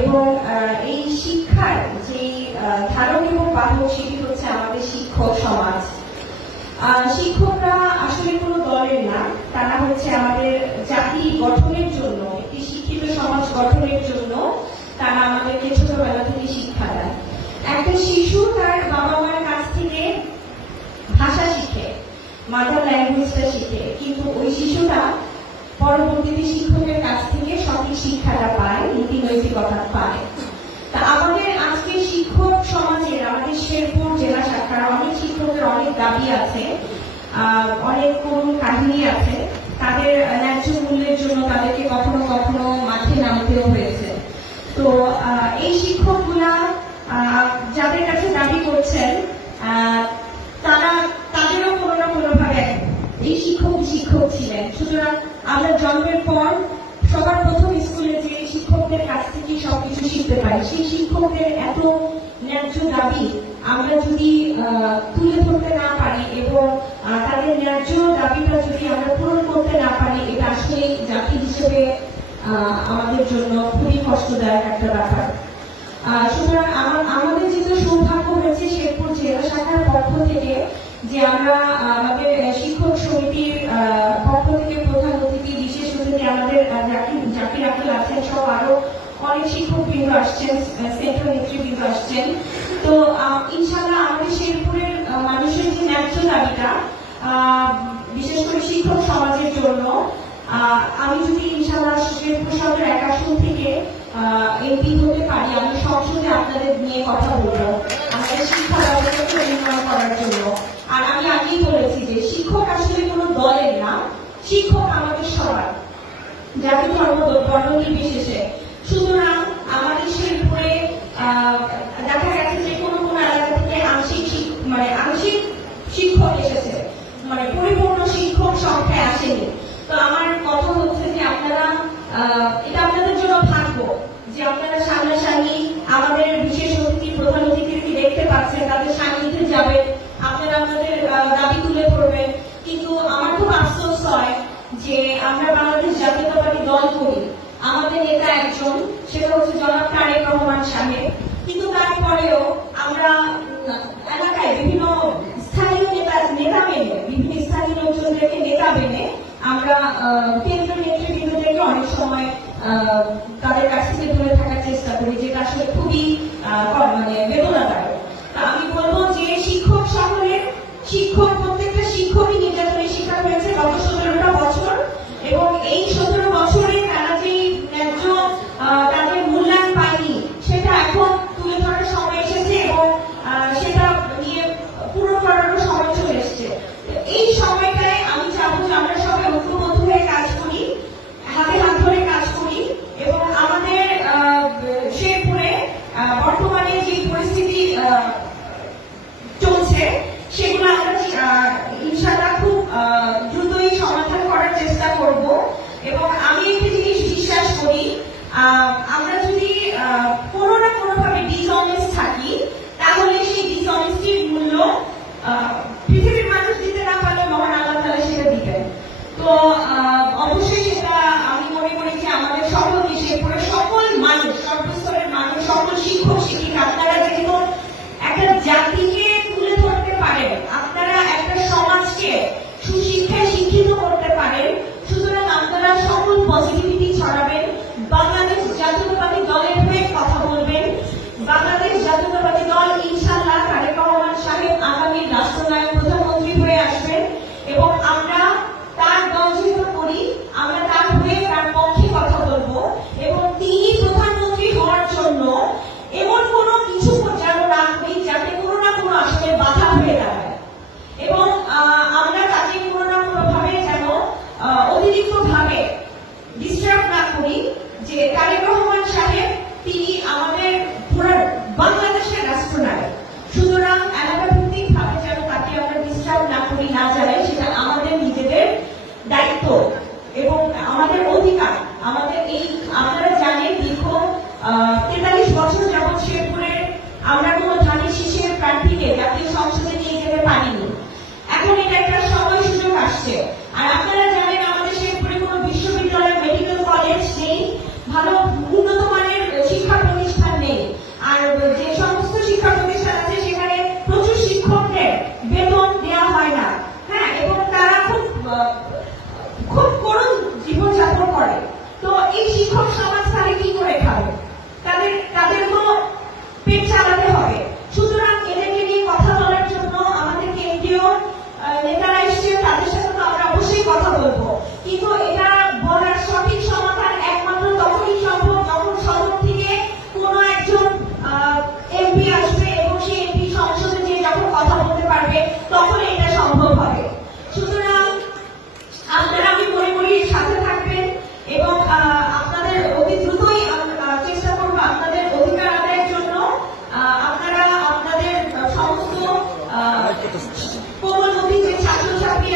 এবং এই শিক্ষার যে ধারণ এবং বাহক সেটি হচ্ছে আমাদের শিক্ষক সমাজ। শিক্ষকরা আসলে কোনো দলের না, তারা হচ্ছে আমাদের জাতি গঠনের জন্য, একটি শিক্ষিত সমাজ গঠনের জন্য তারা আমাদেরকে ছোটবেলা থেকে শিক্ষা দেয়। একটা শিশু তার বাবা মার কাছ থেকে ভাষা শিখে মাদার ল্যাঙ্গুয়েজটা শিখে, কিন্তু ওই শিশুটা পরবর্তীতে শিক্ষকের কাছ থেকে সঠিক শিক্ষাটা পায়। নৈতিকতা পায় তা আমাদের আজকে শিক্ষক সমাজের, আমাদের শেরপুর জেলা শাখার অনেক শিক্ষকের অনেক দাবি আছে অনেক করুণ কাহিনী আছে। তাদের ন্যায্য মূল্যের জন্য তাদেরকে কখনো কখনো মাঠে নামতেও হয়েছে। তো এই শিক্ষকগুলা যাদের কাছে দাবি করছেন তারা, তাদেরও কোনো না কোনোভাবে এই শিক্ষক শিক্ষক ছিলেন। সুতরাং আমরা জন্মের পর সবার প্রথম স্কুলে যে শিক্ষকদের কাছ থেকে সবকিছু শিখতে পারি। সেই শিক্ষকদের এত ন্যায্য দাবি আমরা যদি তুলে ধরতে না পারি এবং তাদের ন্যায্য দাবিটা যদি আমরা পূরণ করতে না পারি, এটা আসলে জাতি হিসেবে আমাদের জন্য খুবই কষ্টদায়ক একটা ব্যাপার। সুতরাং আমাদের যেটা সৌভাগ্য হয়েছে শেরপুর জেলা শাখার পক্ষ থেকে যে আমরা আমাদের শিক্ষক সমিতির পক্ষ থেকে প্রধান অতিথি, বিশেষ অতিথি আমাদের জাকির জাকির আকিল আছেন সব আরও অনেক শিক্ষক বৃন্দ আসছেন সেন্ট্রাল নেতৃবৃন্দ আসছেন। তো আহ, ইনশাআল্লাহ আমাদের শেরপুরের মানুষের যে ন্যায্য দাবিটা বিশেষ করে শিক্ষক সমাজের জন্য আমি যদি ইনশাআল্লাহ শেরপুর শহরের এক থেকে এমপি হতে পারি আমি সংসদে আপনাদের নিয়ে কথা বলব আমাদের শিক্ষা ব্যবস্থাকে উন্নয়ন করার জন্য। আর আমি আগেই বলেছি যে শিক্ষক আসলে কোনো দলের না শিক্ষক আমাদের সবার। জাতি ধর্ম বর্ণ নির্বিশেষে। সুতরাং আমাদের শেরপুরে আহ, দেখা গেছে যে কোনো কোনো এলাকা থেকে আংশিক শিক- মানে আংশিক শিক্ষক এসেছে। মানে পরিপূর্ণ শিক্ষক সংখ্যায় আসেনি। তো আমার কথা হচ্ছে যে আপনারা আহ, এটা আপনাদের জন্য ভাগ্য যে আপনারা সামনাসামনি আমাদের বিশেষ অতিথি প্রধান অতিথিকে দেখতে পাচ্ছেন তাদের সান্নিধ্যে যাবেন আপনারা আপনাদের আহ, দাবি তুলে ধরবেন কিন্তু আমার খুব আফসোস হয় যে আমরা বাংলাদেশ জাতীয়তাবাদী দল করি আমাদের নেতা একজন সেটা হচ্ছে জনাব তারেক রহমান সাহেব। কিন্তু তারপরেও আমরা এলাকায় বিভিন্ন স্থানীয় নেতা নেতা মেনে, বিভিন্ন স্থানীয় লোকজনদেরকে নেতা মেনে আমরা কেন্দ্রীয় নেতৃবৃন্দদেরকে অনেক সময় তাদের কাছ থেকে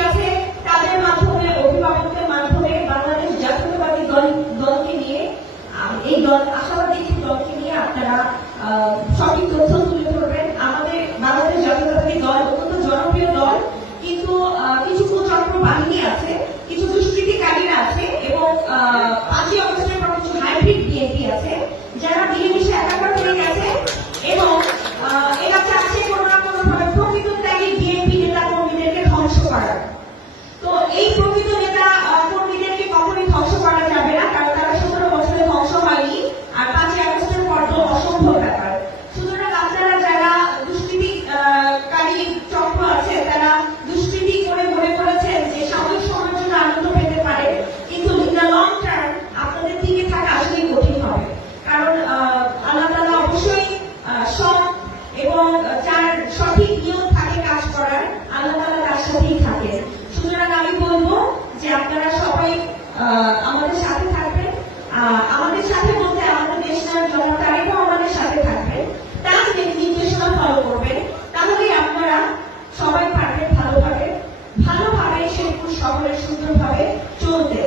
আছে, তাদের মাধ্যমে, অভিভাবকদের মাধ্যমে বাংলাদেশ জাতীয়তাবাদী দল, দলকে নিয়ে এই দল, আশাবাদী দলকে নিয়ে আপনারা সঠিক তথ্য carga. আপনারা সবাই আমাদের সাথে থাকবেন। আমাদের সাথে বলতে আমাদের দেশের জনতারিরাও আমাদের সাথে থাকবেন তার যে নির্দেশনা ফলো করবেন। তাহলে আপনারা সবাই পারবেন ভালোভাবে। ভালোভাবে শেরপুর শহরে সুন্দরভাবে চলতে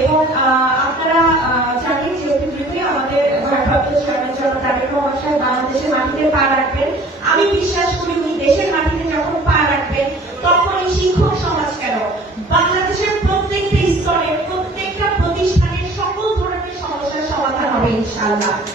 এবং আপনারা জানেন যে অতি আমাদের ভারপ্রাপ্ত চেয়ারম্যান জনতা তারেক বাংলাদেশের মাটিতে পা রাখবেন। আমি বিশ্বাস করি উনি দেশের মাটিতে lá.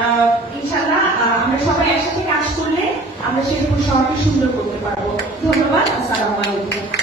আহ, আমরা সবাই একসাথে কাজ করলে আমরা শেরপুর শহরকে সুন্দর করতে পারব। ধন্যবাদ আসসালামু আলাইকুম।